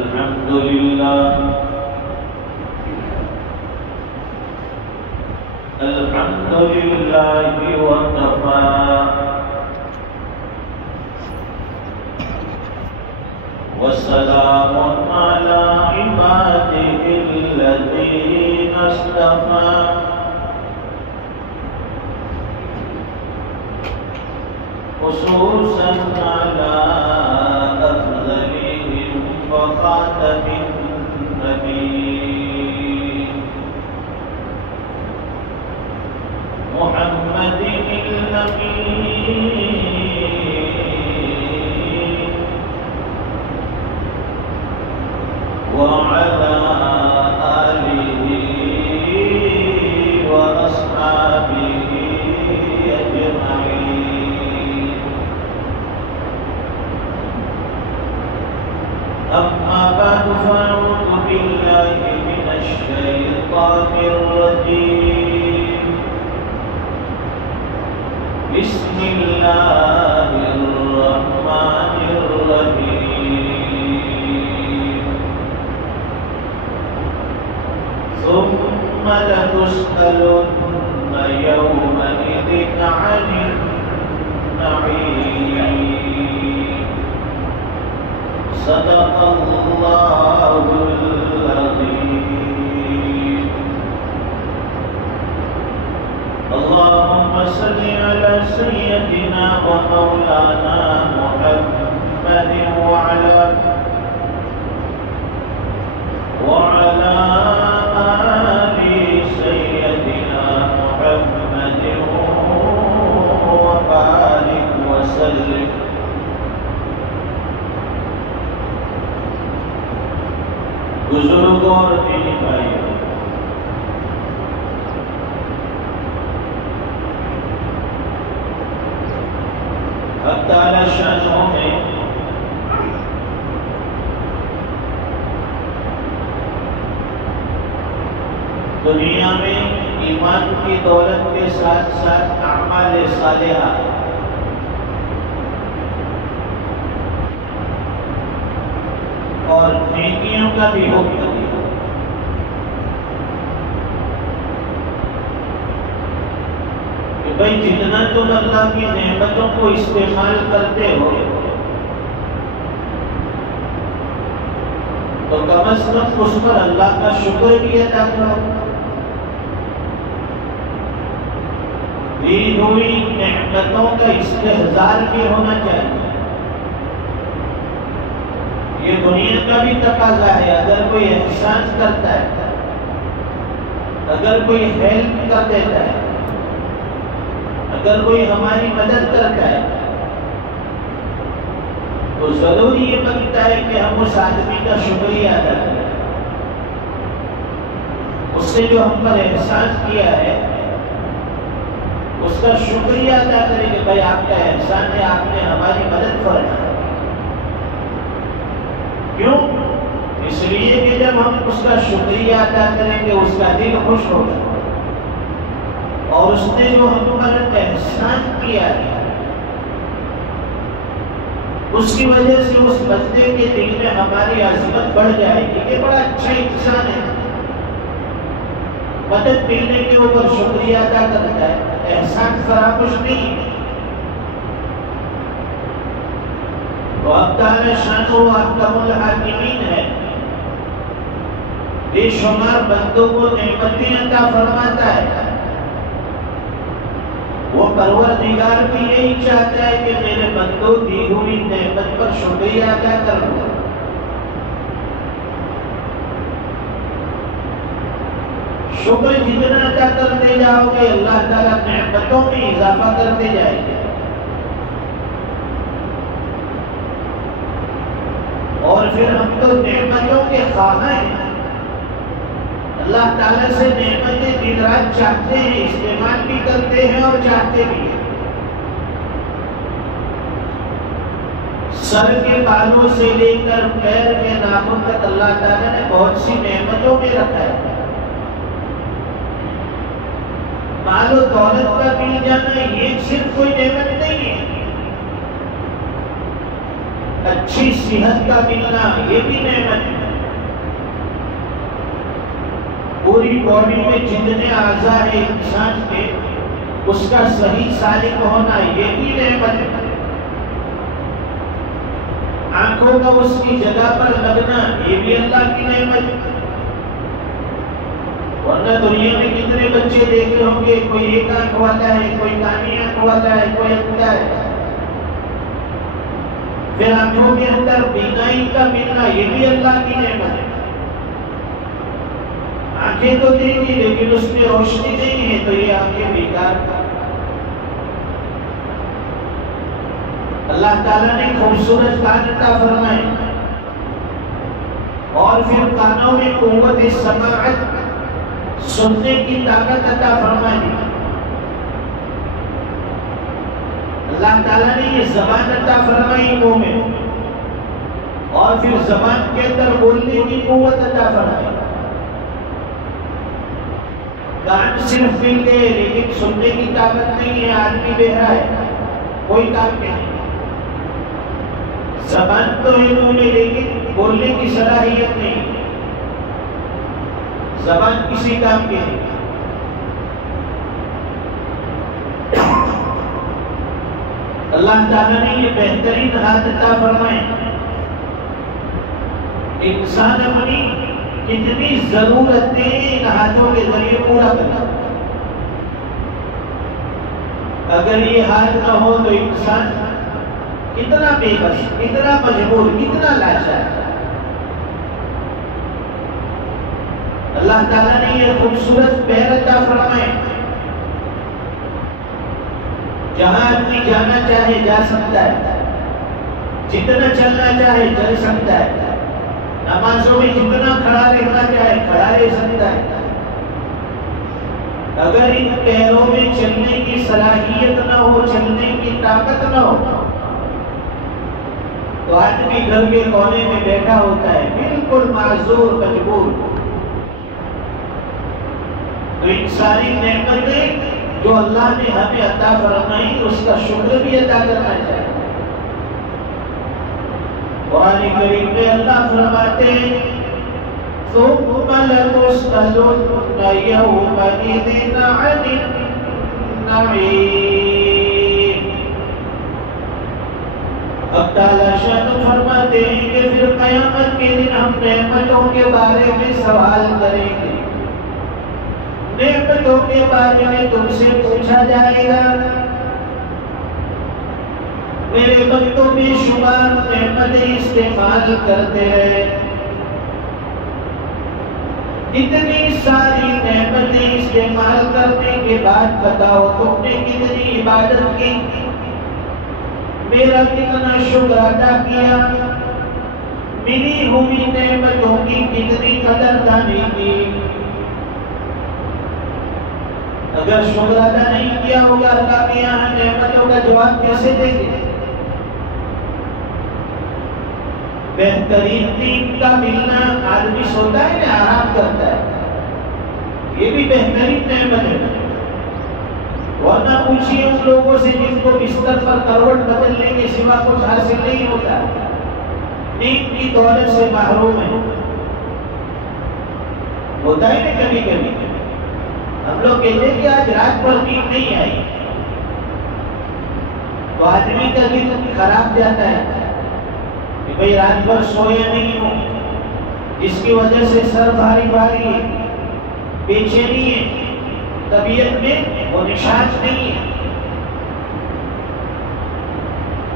الحمد لله الحمد لله وكفى وسلام على عباده الذين اصطفى خصوصا على أفضلهم وخاتم النبيين محمد الأمين وعلى آله وأصحابه أجمعين. أما بعد فأعوذ بالله من الشيطان الرجيم. بسم الله الرحمن الرحيم. ثم لتسألن يومئذ عن النعيم. صدق الله العظيم. اللهم صل على سيدنا ومولانا محمد وعلى آل سيدنا محمد وبارك وسلم. بزرگوں اور دینی بھائیوں، حق تعالی شانوں میں دنیا میں ایمان کی دولت کے ساتھ ساتھ اعمال صالحہ اور نیکیوں کا بھی حکم دیا کہ بھائی جتنا تم اللہ کی نعمتوں کو استعمال کرتے ہو تو کم از کم اس پر اللہ کا شکر بھی ادا کرو. دی ہوئی نعمتوں کا استحضار بھی ہونا چاہیے. یہ دنیا کا بھی تقاضا ہے. اگر کوئی احسان کرتا ہے، اگر کوئی ہیلپ کر دیتا ہے، اگر کوئی ہماری مدد کرتا ہے تو ضروری یہ بنتا ہے کہ ہم اس آدمی کا شکریہ ادا کریں. اس نے جو ہم پر احسان کیا ہے اس کا شکریہ ادا کریں کہ بھائی آپ کا احسان ہے، آپ نے ہماری مدد فرمائی. کیوں؟ اس لیے کہ جب ہم اس کا شکریہ ادا کریں گے اس کا دل خوش ہوگا، اور اس نے جو ہم پر احسان کیا ہے اس کی وجہ سے اس بندے کے دل میں ہماری عظمت بڑھ جائے گی کہ بڑا اچھا انسان ہے، مدد ملنے کے اوپر شکریہ ادا کرتا ہے، احسان فراموش نہیں ہے. تو اب تعالی شانہ و اکرم الحاکمین ہے، بے شمار بندوں کو نعمتیں عطا فرماتا ہے. وہ پروردگار بھی یہی چاہتا ہے کہ میرے بندوں دی ہوئی نعمت پر شکریہ ادا کرو. شکر جتنا ادا کرتے جاؤ گے اللہ تعالیٰ نعمتوں میں اضافہ کرتے جائے گا. اور پھر ہم تو نعمتوں کے خواہاں ہیں. اللہ تعالیٰ سے نعمتیں دن رات چاہتے ہیں، استعمال بھی کرتے ہیں اور چاہتے بھی ہیں. سر کے بالوں سے لے کر پیر کے ناخن تک اللہ تعالیٰ نے بہت سی نعمتوں میں رکھا ہے. مال و دولت کا مل جانا یہ صرف کوئی نعمت نہیں ہے. اچھی صحت کا ملنا یہ بھی نعمت ہے، پوری باڈی میں جتنے اعضاء ہیں انسان کے اس کا صحیح سالک ہونا یہ بھی نعمت ہے، آنکھوں کا اس کی جگہ پر لگنا یہ بھی اللہ کی نعمت ہے۔ ورنہ دنیا میں کتنے بچے دیکھے ہوں گے، کوئی ایک آنکھ والا ہے، کوئی دائیں آنکھ والا ہے، کوئی اندھا ہے، پھر آنکھوں کے اندر بینائی کا ملنا یہ بھی اللہ کی نعمت ہے۔ آنکھیں تو دے دی لیکن اس میں روشنی نہیں ہے تو یہ آنکھیں بیکار۔ اللہ تعالیٰ نے خوبصورت کان عطا فرمائے اور پھر کانوں میں قوت سماعت سننے کی طاقت عطا فرمائی۔ اللہ تعالیٰ نے یہ زبان عطا فرمائی منہ میں اور پھر زبان کے اندر بولنے کی قوت عطا فرمائی۔ کان صرف مل گئے لیکن سننے کی طاقت نہیں ہے، آدمی بہرا ہے، کوئی کام نہیں۔ زبان تو ہے منہ میں لیکن بولنے کی صلاحیت نہیں، زبان کسی کام کی نہیں۔ اللہ تعالیٰ نے یہ بہترین ہاتھ عطا فرمائے، انسان اپنی کتنی ضرورتیں ان ہاتھوں کے ذریعے پورا کرتا۔ اگر یہ ہاتھ نہ ہو تو انسان کتنا بے بس، کتنا مجبور، کتنا لاچار۔ اللہ تعالیٰ نے یہ خوبصورت پیر عطا فرمائے، جہاں آدمی جانا چاہے جا سکتا ہے، جتنا چلنا چاہے چل سکتا ہے، نمازوں میں جتنا کھڑا رہنا چاہے کھڑا رہ سکتا ہے۔ اگر ان پیروں میں چلنے کی صلاحیت نہ ہو، چلنے کی طاقت نہ ہو تو آدمی گھر کے کونے میں بیٹھا ہوتا ہے، بالکل معذور، مجبور۔ تو ان ساری نعمتیں جو اللہ نے ہمیں عطا فرمائی اس کا شکر بھی ادا کرنا چاہیے۔ قرآن کریم میں اللہ فرماتے ہیں ثم لتسألن يومئذ عن النعيم۔ اب تعالیٰ شان فرماتے ہیں کہ پھر قیامت کے دن ہم نعمتوں کے بارے میں سوال کریں گے، نعمتوں کے بارے میں تم سے پوچھا جائے گا۔ میرے بندوں بے شمار نعمتیں استعمال کرتے رہے، اتنی ساری نعمتیں استعمال کرنے کے بعد بتاؤ تم نے کتنی عبادت کی، میرا کتنا شکر ادا کیا، ملی ہوئی نعمتوں کی کتنی قدردانی کی۔ اگر شکر ادا نہیں کیا ہوگا اللہ کے یہاں نعمتوں کا جواب کیسے دیں گے؟ بہترین نیند کا ملنا، آدمی سوتا ہے یا آرام کرتا ہے، یہ بھی بہترین نعمت ہے۔ ورنہ پوچھیے ان لوگوں سے جن کو بستر پر کروٹ بدلنے کے سوا کچھ حاصل نہیں ہوتا، نیند کی دولت سے محروم ہے۔ ہوتا ہے نا کبھی کبھی ہم لوگ کہتے ہیں کہ آج رات بھر نیند نہیں آئی تو آدمی کا دن خراب جاتا ہے کہ بھئی رات بھر سویا نہیں ہوں، اس کی وجہ سے سر بھاری بھاری ہے، بے چینی ہے، طبیعت میں وہ نشاط نہیں ہے۔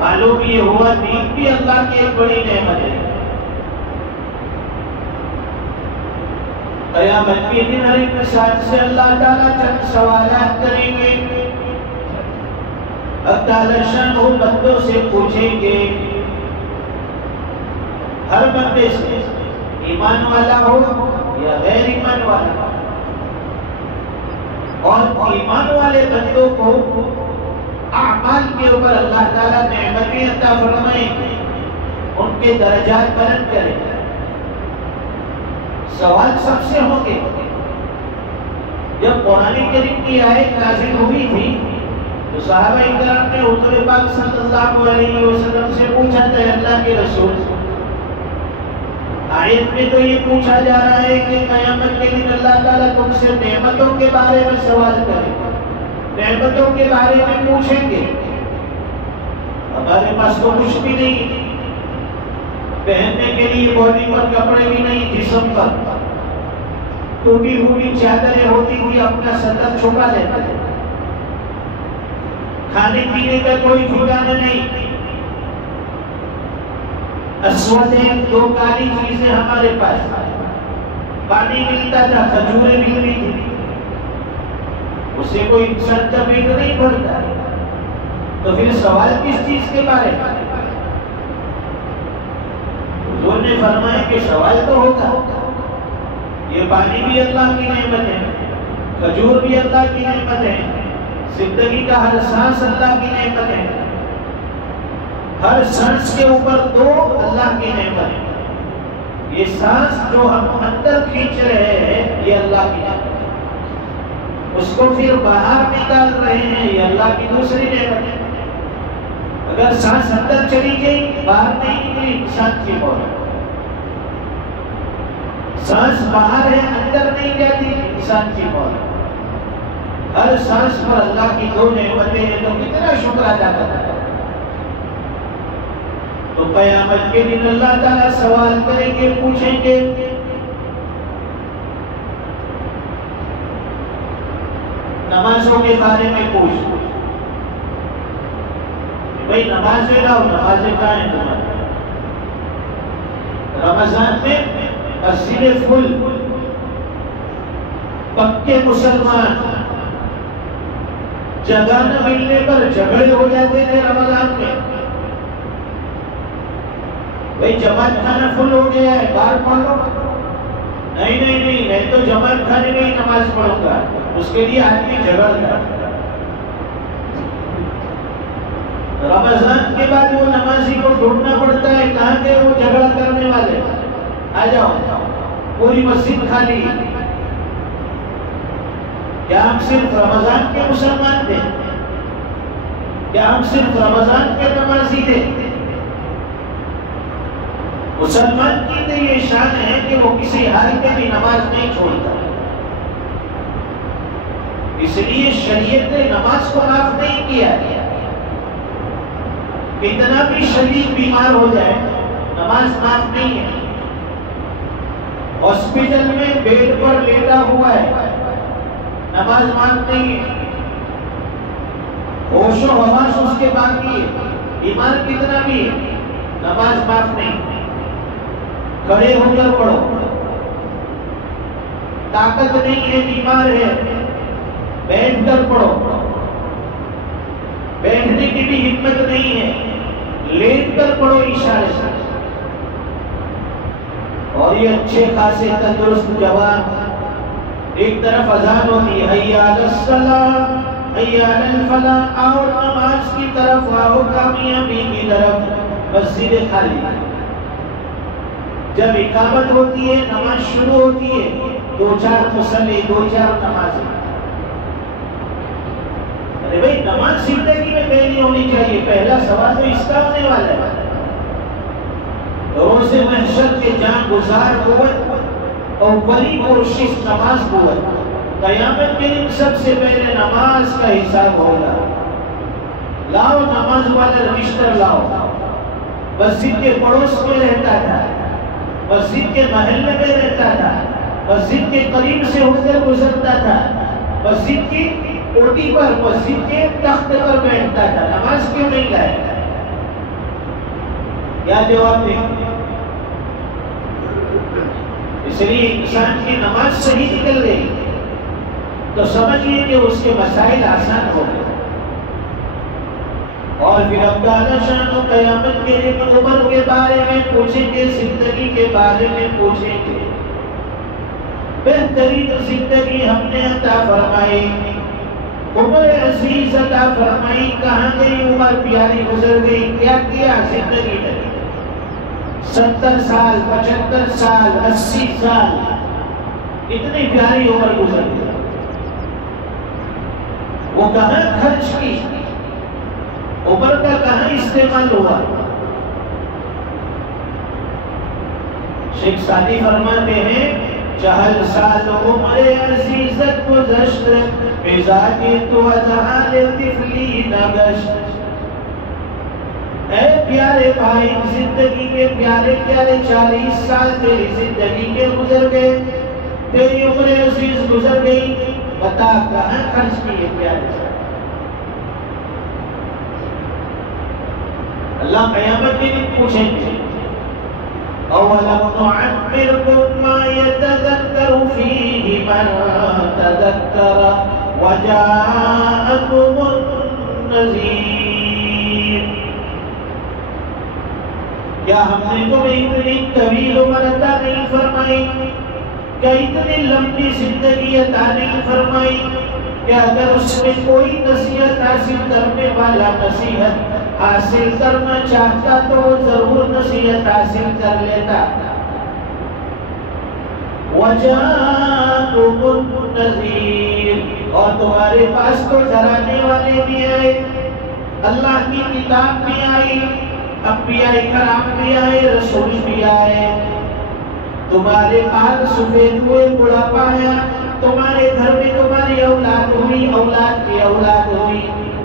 معلوم یہ ہوا نیند بھی اللہ کی ایک بڑی نعمت ہے۔ قیامت کے دن ہر انسان سے اللہ تعالیٰ چند سوالات کریں گے۔ اب تعالیٰ شان وہ بندوں سے پوچھیں گے، ہر بندے سے، ایمان والا ہو یا غیر ایمان والا، اور ایمان والے بندوں کو اعمال کے اوپر اللہ تعالیٰ نعمتیں عطا فرمائیں گے، ان کے درجات بلند کریں گے۔ سوال سب سے ہوں گے۔ جب قرآن کریم کی آیت نازل ہوئی تھی تو صحابہ کرام نے حضور پاک صلی اللہ علیہ وسلم سے پوچھا تھا اللہ کے رسول، آیت میں تو یہ پوچھا جا رہا ہے کہ قیامت کے دن اللہ تعالیٰ تم سے نعمتوں کے بارے میں سوال کرے، نعمتوں کے بارے میں پوچھیں گے. ہمارے پاس تو کچھ بھی نہیں، پہننے کے لیے باڈی پر کپڑے بھی نہیں، جسم پر ٹوٹی ہوئی چادریں ہوتی ہوئی اپنا سطر چھپا لیتے ہیں، کھانے پینے کا کوئی ٹھکانا نہیں، اسود ہیں دو کالی چیزیں ہمارے پاس، پانی ملتا تھا، کھجوریں ملتی تھی، اس سے کوئی انسان کا پیٹ نہیں بھرتا، تو پھر سوال کس چیز کے بارے میں؟ حضور نے فرمایا کہ سوال تو ہوگا، یہ پانی بھی اللہ کی نعمت ہے، کھجور بھی اللہ کی نعمت ہے، زندگی کا ہر سانس اللہ کی نعمت ہے، ہر سانس کے اوپر دو اللہ کی نعمت ہے، یہ سانس جو ہم اندر کھینچ رہے ہیں یہ اللہ کی نعمت ہے، اس کو پھر باہر نکال رہے ہیں یہ اللہ کی دوسری نعمت ہے. اگر سانس اندر چلی گئی باہر نہیں نکلی انسان کی موت، سانس باہر ہے اندر نہیں جاتی انسان کی موت. ہر سانس پر اللہ کی دو نعمتیں ہیں تو کتنا شکر ادا کرتا ہے. تو قیامت کے دن اللہ تعالیٰ سوال کریں گے، پوچھیں گے، نمازوں کے بارے میں پوچھ، بھائی نمازیں لاؤ، نمازیں کہاں ہیں تمہاری؟ رمضان میں مسجد فل، پکے مسلمان، جگہ نہ ملنے پر جھگڑے ہو جاتے تھے رمضان میں. بھائی جماعت خانہ فل ہو گیا ہے، باہر پڑھ لو. نہیں نہیں نہیں، میں تو جماعت خانے میں ہی نماز پڑھوں گا. اس کے لیے آدمی جھگڑتا. رمضان کے بعد وہ نمازی کو ڈھونڈنا پڑتا ہے، کہاں گئے وہ جھگڑا کرنے والے، آ جاؤ، پوری مسجد خالی. کیا ہم صرف رمضان کے مسلمان تھے؟ کیا ہم صرف رمضان کے نمازی تھے؟ مسلمان کی تو یہ شان ہے کہ وہ کسی حال میں بھی نماز نہیں چھوڑتا. اس لیے شریعت نے نماز کو معاف نہیں کیا. کتنا بھی شدید بیمار ہو جائے نماز معاف نہیں ہے. ہاسپٹل میں بیڈ پر لیٹا ہوا ہے، نماز معاف نہیں ہے. ہوش و حواس اس کے باقی ہے، بیمار کتنا بھی ہے، نماز معاف نہیں. کھڑے ہو کر پڑھو، طاقت نہیں ہے، بیمار ہے، بیٹھ کر پڑھو. بیٹھنے کی بھی ہمت نہیں ہے، لیٹ کر پڑھو اشارے سے. اور یہ اچھے خاصے تندرست جوان، ایک طرف اذان ہوتی ہے، حی علی الصلاۃ حی علی الفلاح، اور نماز کی طرف آؤ، کامیابی کی طرف. مسجد خالی. جب اقامت ہوتی ہے، نماز شروع ہوتی ہے، دو چار مصلی، دو چار نمازیں. ارے بھائی نماز زندگی میں پہلی ہونی چاہیے. پہلا سوال تو اس کا ہونے والا ہے. روز محشر کے جان گزار قوت اور بڑی کوشش نماز قوت. قیامت کے دن سب سے پہلے نماز کا حساب ہوگا. لاؤ نماز والا رجسٹر لاؤ. مسجد کے پڑوس میں رہتا تھا، مسجد کے محلے میں رہتا تھا، مسجد کے قریب سے ہو کر گزرتا تھا، مسجد کی کوٹی پر، مسجد کے تخت پر بیٹھتا تھا، نماز کیوں نہیں لائے؟ کیا جواب دیں؟ اس لیے انسان کی نماز صحیح نکل گئی تو سمجھیے کہ اس کے مسائل آسان ہو گئے. اور پھر اب تعالیٰ شان و قیامت کے دن عمر کے بارے میں پوچھیں گے، زندگی کے بارے میں پوچھیں گے. بہترین زندگی ہم نے عطا فرمائی، عمر عزیز عطا فرمائی. کہاں گئی عمر پیاری گزر گئی؟ کیا کیا زندگی میں؟ 70 سال، 75 سال، 80 سال، اتنی پیاری عمر گزر گئی. وہ کہاں خرچ کی؟ عمر کا کہاں استعمال ہوا؟ شیخ سعدی فرماتے ہیں 40 سال عمر عزیزت گزشت، مزاج تو اذہان طفلی نگشت۔ اے پیارے بھائی، زندگی کے پیارے پیارے 40 سال تیری زندگی کے گزر گئے، تیری عمر عزیز گزر گئی، بتا کہاں خرچ کیے پیارے؟ اللہ قیامت کے دن پوچھیں گے اولم نعمرکم ما یتذکر فیہ من تذکر وجاءکم النذیر، کیا ہم نے تمہیں اتنی طویل عمر عطا نہیں فرمائی؟ کیا اتنی لمبی زندگی عطا نہیں فرمائی کہ اگر اس میں کوئی نصیحت حاصل کرنے والا نصیحت حاصل کرنا چاہتا تو وہ ضرور نصیحت حاصل کر لیتا؟ وَجَاءَكُمُ النَّذِيرُ، اور تمہارے پاس تو ڈرانے والے بھی آئے، اللہ کی کتاب بھی آئی، انبیاء کرام بھی آئے، رسول بھی آئے، تمہارے بال سفید ہوئے، بڑھاپا آیا، تمہارے گھر میں تمہاری اولاد ہوئی، اولاد کی اولاد ہوئی،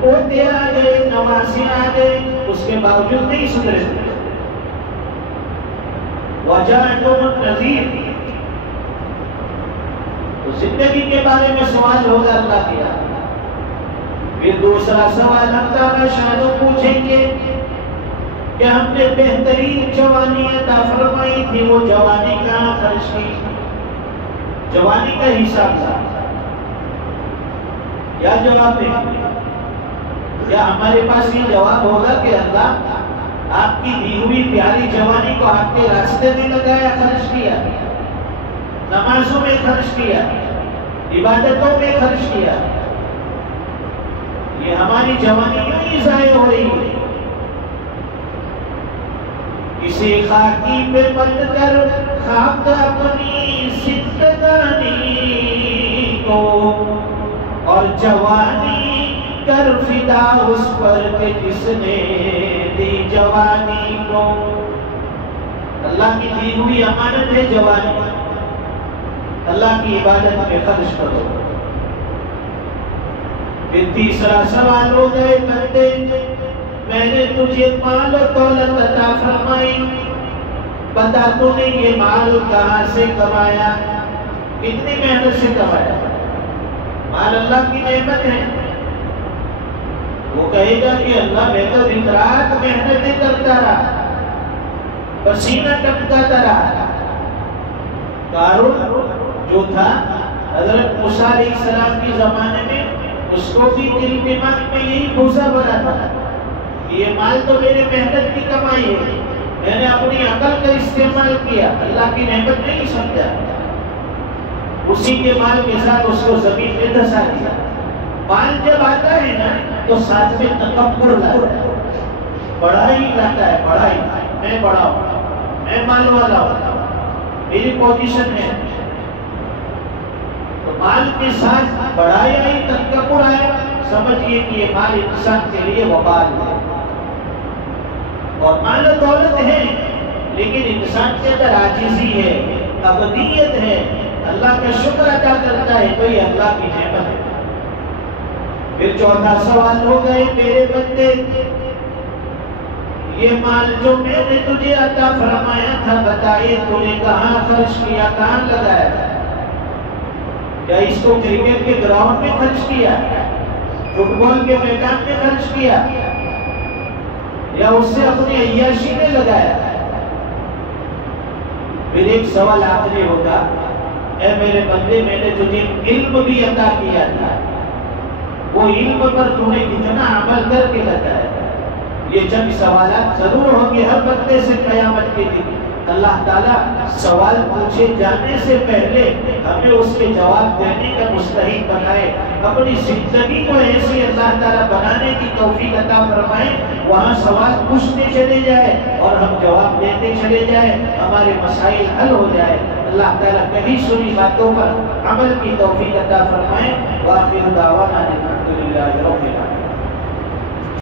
پوتے آ گئے، نواسے آ گئے، اس کے باوجود نہیں سدھرے۔ وَجَاءَكُمُ النَّذِيرُ، تو زندگی کے بارے میں سوال ہوگا اللہ کیا۔ پھر دوسرا سوال ہم تعالیٰ شانوں پوچھیں گے کہ ہم نے بہترین جوانی عطا فرمائی تھی، وہ جوانی کہاں خرچ کی؟ جوانی کا حساب تھا کیا؟ جواب ہے کیا ہمارے پاس یہ جواب ہوگا کہ اللہ آپ کی دی ہوئی پیاری جوانی کو آپ کے راستے میں لگایا، خرچ کیا، نمازوں میں خرچ کیا، عبادتوں میں خرچ کیا؟ یہ ہماری جوانی کیوں ہی ضائع ہو رہی ہے؟ کسی خاکی پہ مت کر خاک اپنی زندگانی کو، اور جوانی کر فدا اس پر کہ جس نے دی جوانی کو۔ اللہ کی دی ہوئی امانت ہے جوانی، اللہ کی عبادت میں خرچ کرو۔ پھر تیسرا سوال ہو گئے بندے، میں نے تجھے مال و دولت عطا فرمائی، بتا تو نے یہ مال کہاں سے کمایا، کتنی محنت سے کمایا؟ مال اللہ کی نعمت ہے۔ وہ کہے گا کہ اللہ میں تو دن رات محنتیں کرتا رہا، پسینہ ٹپکاتا رہا۔ قارون جو تھا حضرت موسیٰ علیہ السلام کی زمانے میں، اس کو بھی دل دماغ میں یہی بھوسا بنا تھا، یہ مال تو میرے محنت کی کمائی ہے، میں نے اپنی عقل کا استعمال کیا، اللہ کی نعمت نہیں سمجھا، اسی کے مال کے ساتھ اس کو زمین میں دھسا دیا۔ مال جب آتا ہے نا تو ساتھ میں تکبر لاتا ہے، بڑائی لاتا ہے، بڑائی، میں بڑا ہوں، میں مال والا ہوں، میری پوزیشن ہے۔ تو مال کے ساتھ بڑائی آئی، تکبر آئے، سمجھئے کہ یہ مال انسان کے لیے وبال ہے، اور مال و دولت ہے لیکن انسان کے اندر عاجزی ہے، ابدیت ہے، اللہ کا شکر ادا کرتا ہے تو یہ اللہ کی نعمت ہے۔ پھر چوتھا سوال ہو گئے میرے بندے، یہ مال جو میں نے تجھے عطا فرمایا تھا، بتائیے تو نے کہاں خرچ کیا، کہاں لگایا؟ کیا اس کو کرکٹ کے گراؤنڈ میں خرچ کیا، فٹ بال کے میدان میں خرچ کیا، یا اس سے اپنی عیاشی میں لگایا؟ پھر ایک سوال آخری ہوگا، اے میرے بندے، میں نے تجھے علم بھی عطا کیا تھا، وہ علم پر تو نے کتنا عمل کر کے لگایا؟ یہ چند سوالات ضرور ہوں گے ہر بندے سے قیامت کے دن۔ اللہ تعالیٰ سوال پوچھے جانے سے پہلے ہمیں اس کے جواب دینے کا مستحق بنائے، اپنی زندگی کو ایسی اللہ تعالیٰ بنانے کی توفیق عطا فرمائے، وہاں سوال پوچھتے چلے جائے اور ہم جواب دیتے چلے جائیں، ہمارے مسائل حل ہو جائے۔ اللہ تعالیٰ کبھی سنی باتوں پر عمل کی توفیق عطا فرمائے۔ وآخر دعوانا الحمدللہ۔